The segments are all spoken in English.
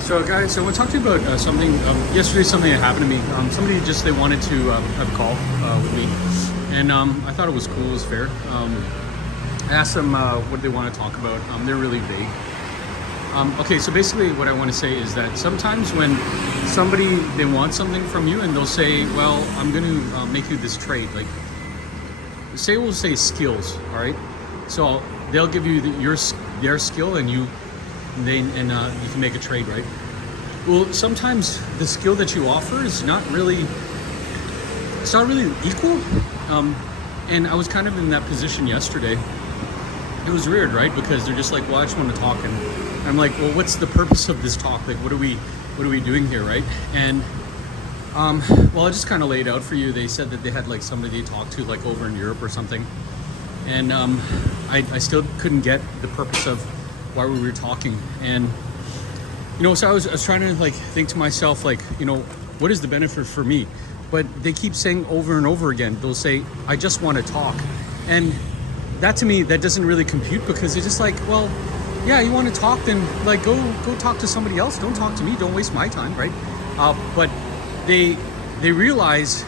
So guys, I want to talk to you about something, yesterday something that happened to me. Somebody just, they wanted to have a call with me, and I thought it was cool, it was fair. I asked them what they want to talk about. They're really vague. Okay, so basically what I want to say is that sometimes when somebody, they want something from you and they'll say, well, I'm going to make you this trade. Like, say we'll say skills, all right? So they'll give you their skill and you can make a trade, right? Well, sometimes the skill that you offer is not really equal. And I was kind of in that position yesterday. It was weird, right? Because they're just like, well, I just want to talk, and I'm like, well, what's the purpose of this talk? Like, what are we doing here, right? And well, I just kind of laid out for you. They said that they had like somebody they talked to like over in Europe or something, and I still couldn't get the purpose of why we were talking. And so I was trying to like think to myself, like, what is the benefit for me? But they keep saying over and over again, they'll say, I just want to talk. And that, to me, that doesn't really compute, because it's just like, well, yeah, you want to talk, then like go talk to somebody else. Don't talk to me. Don't waste my time, right? But they realize,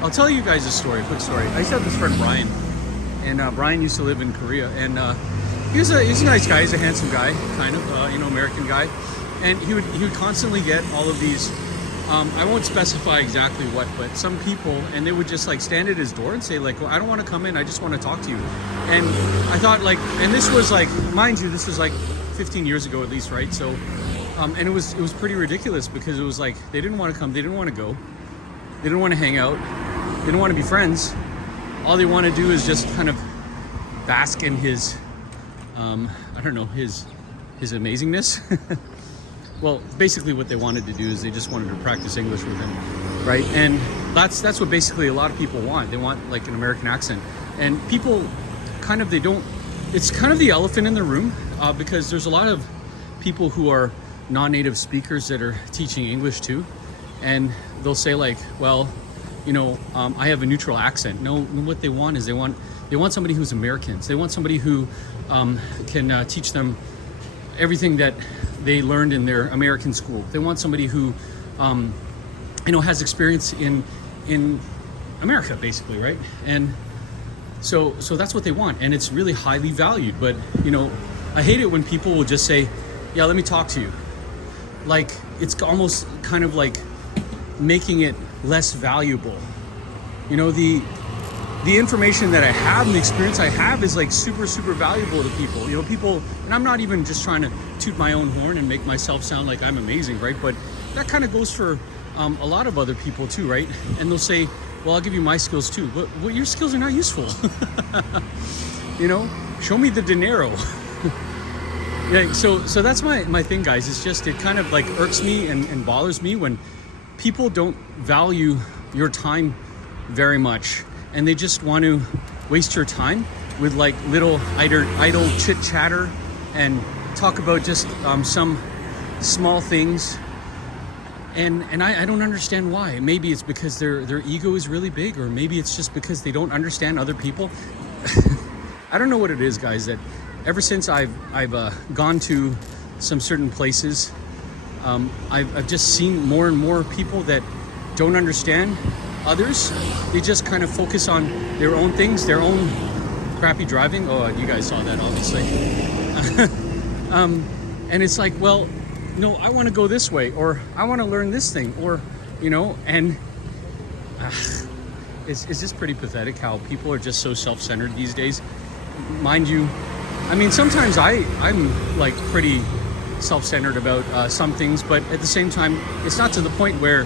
I'll tell you guys a quick story. I used to have this friend Brian, and Brian used to live in Korea, and he was a nice guy. He's a handsome guy, kind of, American guy, and he would constantly get all of these. I won't specify exactly what, but some people, and they would just like stand at his door and say like, well, I don't want to come in, I just want to talk to you. And I thought, like, and this was like, mind you, this was like 15 years ago at least, right? So, and it was pretty ridiculous, because it was like, they didn't want to come, they didn't want to go, they didn't want to hang out, they didn't want to be friends. All they want to do is just kind of bask in his, I don't know, his amazingness. Well, basically what they wanted to do is they just wanted to practice English with him, right? And that's what basically a lot of people want. They want like an American accent. And people kind of, it's kind of the elephant in the room, because there's a lot of people who are non-native speakers that are teaching English too. And they'll say like, well, I have a neutral accent. No, what they want is they want somebody who's American. They want somebody who can teach them everything that they learned in their American school. They want somebody who, has experience in America, basically, right? And so that's what they want, and it's really highly valued. But I hate it when people will just say, "Yeah, let me talk to you." Like, it's almost kind of like making it less valuable. The information that I have and the experience I have is like super, super valuable to people. People, and I'm not even just trying to toot my own horn and make myself sound like I'm amazing, right? But that kind of goes for a lot of other people too, right? And they'll say, well, I'll give you my skills too. But your skills are not useful. Show me the dinero. Yeah, so that's my thing, guys. It's just, it kind of like irks me and bothers me when people don't value your time very much. And they just want to waste your time with like little idle chit chatter and talk about just some small things. And I don't understand why. Maybe it's because their ego is really big, or maybe it's just because they don't understand other people. I don't know what it is, guys, that ever since I've gone to some certain places, I've just seen more and more people that don't understand others. They just kind of focus on their own things, their own crappy driving. Oh, you guys saw that, obviously. And it's like, well, no, I want to go this way, or I want to learn this thing, or, and it's just pretty pathetic how people are just so self-centered these days. Mind you, I mean, sometimes I'm like pretty self-centered about some things, but at the same time, it's not to the point where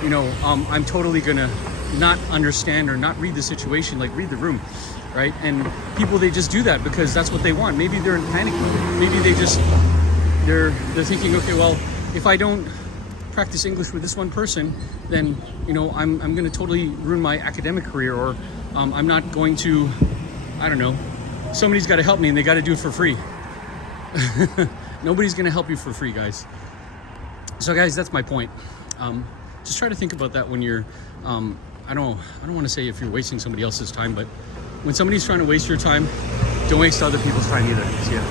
I'm totally gonna not understand or not read the situation, like read the room, right? And people, they just do that because that's what they want. Maybe they're in panic mode. Maybe they're thinking, okay, well, if I don't practice English with this one person, then I'm gonna totally ruin my academic career, or I'm not going to, I don't know, somebody's got to help me, and they got to do it for free. Nobody's gonna help you for free, guys. So, guys, that's my point. Just try to think about that when you're, I don't want to say if you're wasting somebody else's time, but when somebody's trying to waste your time, don't waste other people's time either. See ya.